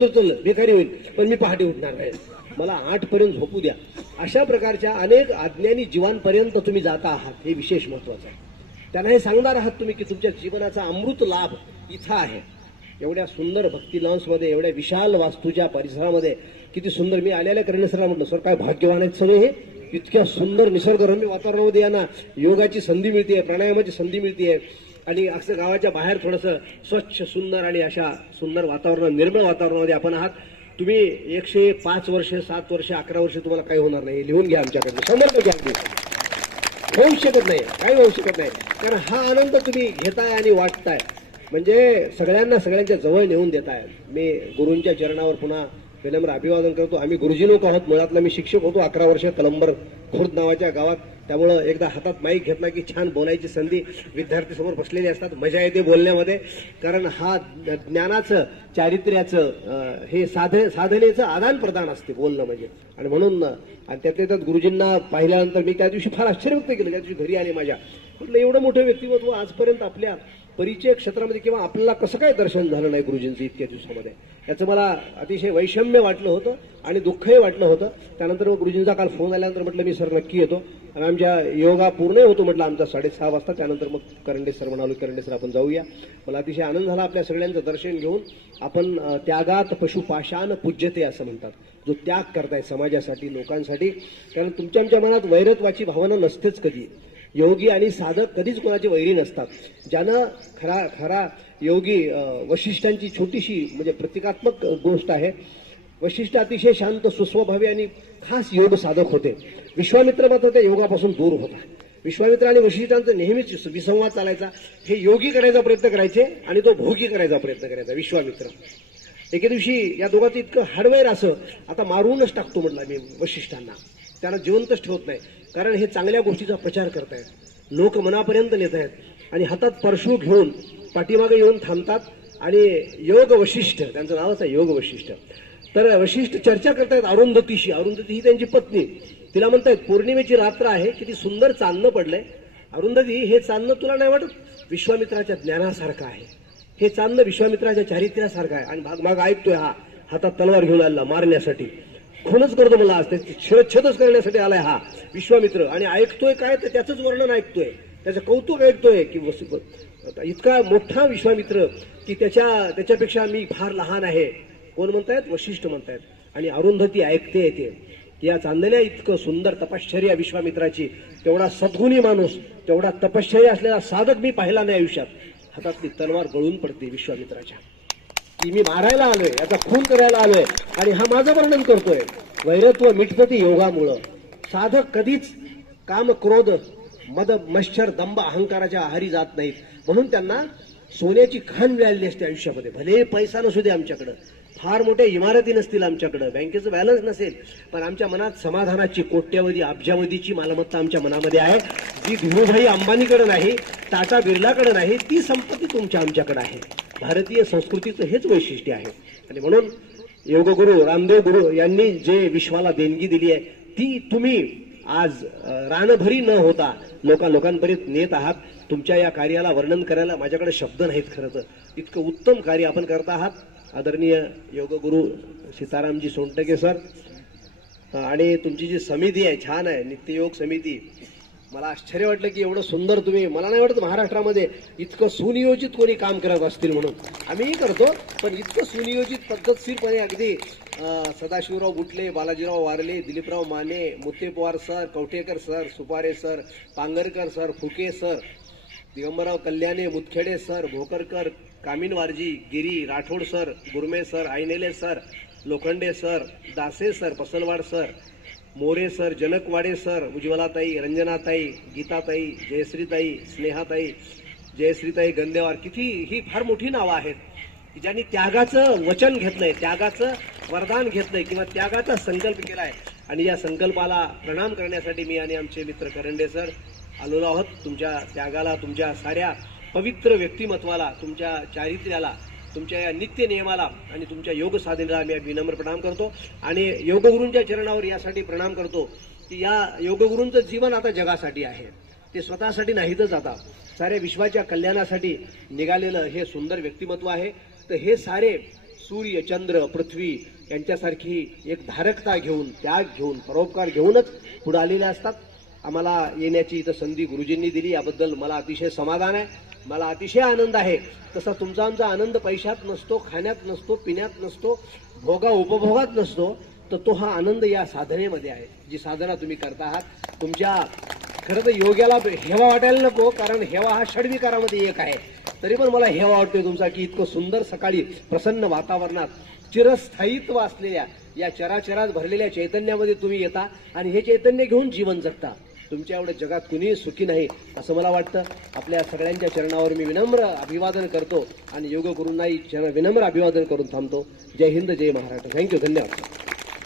चल बेकारी होईल पण मी पहाटे उठणार नाही मला आठ पर्यंत झोपू द्या. अशा प्रकारच्या अनेक अज्ञानी जीवांपर्यंत तुम्ही जाता आहात. हे विशेष महत्वाचं आहे. त्यांना हे सांगणार आहात तुम्ही की तुमच्या जीवनाचा अमृत लाभ इथं आहे. एवढ्या सुंदर भक्ती लॉन्समध्ये एवढ्या विशाल वास्तूच्या परिसरामध्ये किती सुंदर. मी आलेल्या करणे म्हटलं सर काय भाग्यवान आहेत सगळे हे? इतक्या सुंदर निसर्गरम्य वातावरणामध्ये यांना योगाची संधी मिळते प्राणायामाची संधी मिळते आणि असं गावाच्या बाहेर थोडंसं स्वच्छ सुंदर आणि अशा सुंदर वातावरण निर्मळ वातावरणामध्ये आपण आहात. तुम्ही एकशे पाच वर्ष सात वर्ष अकरा वर्ष तुम्हाला काही होणार नाही. लिहून घ्या आमच्याकडे शंभर घ्या अगदी. होऊ शकत नाही. काही होऊ शकत नाही. कारण हा आनंद तुम्ही घेताय आणि वाटताय. म्हणजे सगळ्यांना सगळ्यांच्या जवळ नेऊन देताय. मी गुरूंच्या चरणावर पुन्हा विनम्र अभिवादन करतो. आम्ही गुरुजी लोक आहोत. मुळातला मी शिक्षक होतो. अकरा वर्ष कलंबर खुर्द नावाच्या गावात त्यामुळं एकदा हातात माईक घेतला की छान बोलायची संधी विद्यार्थी समोर बसलेली असतात. मजा येते बोलण्यामध्ये. कारण हा ज्ञानाचं चारित्र्याचं हे साधने साधनेचं आदान प्रदान असते बोलणं म्हणजे. आणि म्हणून आणि त्यातल्या त्यात गुरुजींना पाहिल्यानंतर मी त्या दिवशी फार आश्चर्य व्यक्त केलं. त्या दिवशी घरी आले माझ्या. म्हटलं एवढं मोठं व्यक्तिमत्व आजपर्यंत आपल्या परिचय क्षेत्रामध्ये किंवा आपल्याला कसं काय दर्शन झालं नाही गुरुजींचं इतक्या दिवसामध्ये? याचं मला अतिशय वैषम्य वाटलं होतं आणि दुःखही वाटलं होतं. त्यानंतर मग गुरुजींचा काल फोन आल्यानंतर म्हटलं मी सर नक्की येतो. आणि आमच्या योगा पूर्ण होतो म्हटलं आमचा साडेसहा वाजता. त्यानंतर मग करंडे सर म्हणालो करंडे सर आपण जाऊया. मला अतिशय आनंद झाला आपल्या सगळ्यांचं दर्शन घेऊन. आपण त्यागात पशुपाशान पूज्यते असं म्हणतात. जो त्याग करताय समाजासाठी लोकांसाठी. कारण तुमच्या आमच्या मनात वैरत्वाची भावना नसतेच कधी. योगी आणि साधक कधीच कोणाचे वैरी नसतात. ज्यानं खरा खरा योगी वशिष्ठांची छोटीशी म्हणजे प्रतिकात्मक गोष्ट आहे. वशिष्ठ अतिशय शांत सुस्वभावी आणि खास योग साधक होते. विश्वामित्र मात्र त्या योगापासून दूर होता. विश्वामित्र आणि वशिष्ठांचा नेहमीच विसंवाद चालायचा. हे योगी करायचा प्रयत्न करायचे आणि तो भोगी करायचा प्रयत्न करायचा विश्वामित्र. एके दिवशी या दोघांचं इतकं हार्डवेअर असं आता मारूनच टाकतो म्हटलं मी वशिष्ठांना. त्याला जिवंतच ठेवत नाही. कारण हे चांगल्या गोष्टीचा प्रचार करतायत. लोक मनापर्यंत नेत आहेत आणि हातात परशू घेऊन पाठीमागे येऊन थांबतात. आणि योग वशिष्ठ त्यांचं नावच आहे योग वशिष्ठ. तर वशिष्ठ चर्चा करतायत अरुंधतीशी. अरुंधती ही त्यांची पत्नी. तिला म्हणतायत पौर्णिमेची रात्र आहे किती सुंदर चांदणं पडलंय. अरुंधती हे चांदणं तुला नाही वाटत? विश्वामित्राच्या ज्ञानासारखं आहे. हे चांदणं विश्वामित्राच्या चारित्र्यासारखं आहे. आणि भाग माग ऐकतोय हा. हातात तलवार घेऊन आला मारण्यासाठी. खूनच करतो मला आज शिरच्छेदच करण्यासाठी आलाय हा विश्वामित्र. आणि ऐकतोय काय तर त्याचंच वर्णन ऐकतोय. त्याचं कौतुक ऐकतोय की वसु इतका मोठा विश्वामित्र की त्याच्या त्याच्यापेक्षा मी फार लहान आहे. कोण म्हणतायत? वशिष्ठ म्हणतायत. आणि अरुंधती ऐकते येते. या चांदण्या इतकं सुंदर तपश्चर्या विश्वामित्राची. तेवढा सद्गुणी माणूस तेवढा तपश्चर्या असलेला साधक मी पाहिला नाही आयुष्यात. हातातली तलवार गळून पडते विश्वामित्राच्या. की मी मारायला आलोय याचा खून करायला आलोय आणि हा माझं वर्णन करतोय. वैरत्व मिटतं ती योगामुळं. साधक कधीच काम क्रोध मद मच्छर दंब अहंकाराच्या आहारी जात नाहीत. म्हणून त्यांना सोन्याची खाण मिळालेली असते आयुष्यामध्ये. भले पैसा नसू दे आमच्याकडं. फार मोठ्या इमारती नसतील आमच्याकडं. बँकेचं बॅलन्स नसेल पण आमच्या मनात समाधानाची कोट्यवधी अब्जावधीची मालमत्ता आमच्या मनामध्ये आहे. जी धीरूभाई अंबानीकडे नाही टाटा बिर्लाकडे नाही ती संपत्ती तुमच्या आमच्याकडे आहे. भारतीय संस्कृतीचं हेच वैशिष्ट्य आहे. आणि म्हणून योगगुरु रामदेव गुरु यांनी जे विश्वाला देणगी दिली आहे ती तुम्ही आज रानभरी न होता लोका लोकांपर्यंत नेत आहात. तुमच्या या कार्याला वर्णन करायला माझ्याकडे शब्द नाहीत खरं तर. इतकं उत्तम कार्य आपण करत आहात. आदरणीय योगगुरु सीतारामजी सोनटके सर आणि तुमची जी समिती आहे छान आहे नित्ययोग समिती मला आश्चर्य वाटलं की एवढं सुंदर तुम्ही मला नाही वाटत महाराष्ट्रामध्ये इतकं सुनियोजित कोणी काम करत असतील म्हणून. आम्हीही करतो पण इतकं सुनियोजित पद्धतशीरपणे अगदी Sadashivrao Gutle Balajirao Warle Diliprao Mane Mutte Pawar sir Kavthekar sir Supare sir Pangarkar sir Phuke sir Digambarrao Kalyane Mutkhede sir Bhokarkar कामिनवारजी Giri Rathod sir Gurme sir Aynele sir Lokhande sir Dase sir Pasalwad sir More sir Janakwade sir उज्ज्वलाताई रंजनाताई गीताताई जयश्रीताई स्नेहाताई जयश्रीताई गंदेवार किती ही फार मोठी नावं आहेत की ज्यांनी त्यागाचं वचन घेतलंय त्यागाचं वरदान घेतलंय किंवा त्यागाचा संकल्प केलाय. आणि या संकल्पाला प्रणाम करण्यासाठी मी आणि आमचे मित्र करंडे सर आलेलो आहोत. तुमच्या त्यागाला तुमच्या साऱ्या पवित्र व्यक्तिमत्वाला तुमच्या चारित्र्याला तुमच्या या नित्य नियमाला आणि तुमच्या योग साधनेला आम्ही विनम्र प्रणाम करतो. आणि योगगुरूंच्या चरणावर यासाठी प्रणाम करतो की या योगगुरूंचं जीवन आता जगासाठी आहे. ते स्वतःसाठी नाहीतच आता. साऱ्या विश्वाच्या कल्याणासाठी निघालेलं हे सुंदर व्यक्तिमत्व आहे. तर हे सारे सूर्य चंद्र पृथ्वी यांच्यासारखी एक धारकता घेऊन त्याग घेऊन परोपकार घेऊनच पुढे आलेले असतात. आम्हाला येण्याची इथं संधी गुरुजींनी दिली याबद्दल मला अतिशय समाधान आहे. मला अतिशय आनंद आहे. तसा तुमचा आमचा आनंद पैशात नसतो खाण्यात नसतो पिण्यात नसतो भोगा उपभोगात नसतो तर तो हा आनंद या साधनेमध्ये आहे. जी साधना तुम्ही करता आहात तुमच्या खरं तर योग्याला हेवा वाटायला नको कारण हेवा हा षडविकारामध्ये एक आहे. तरी पण मला हेवा वाटतोय तुमचा की इतकं सुंदर सकाळी प्रसन्न वातावरणात चिरस्थायित्व असलेल्या या चराचरात भरलेल्या चैतन्यामध्ये तुम्ही येता आणि हे चैतन्य घेऊन जीवन जगता. तुमच्या एवढं जगात कुणीही सुखी नाही असं मला वाटतं. आपल्या सगळ्यांच्या चरणावर मी विनम्र अभिवादन करतो आणि योग गुरूंनाही विनम्र अभिवादन करून थांबतो. जय हिंद जय महाराष्ट्र. थँक्यू धन्यवाद.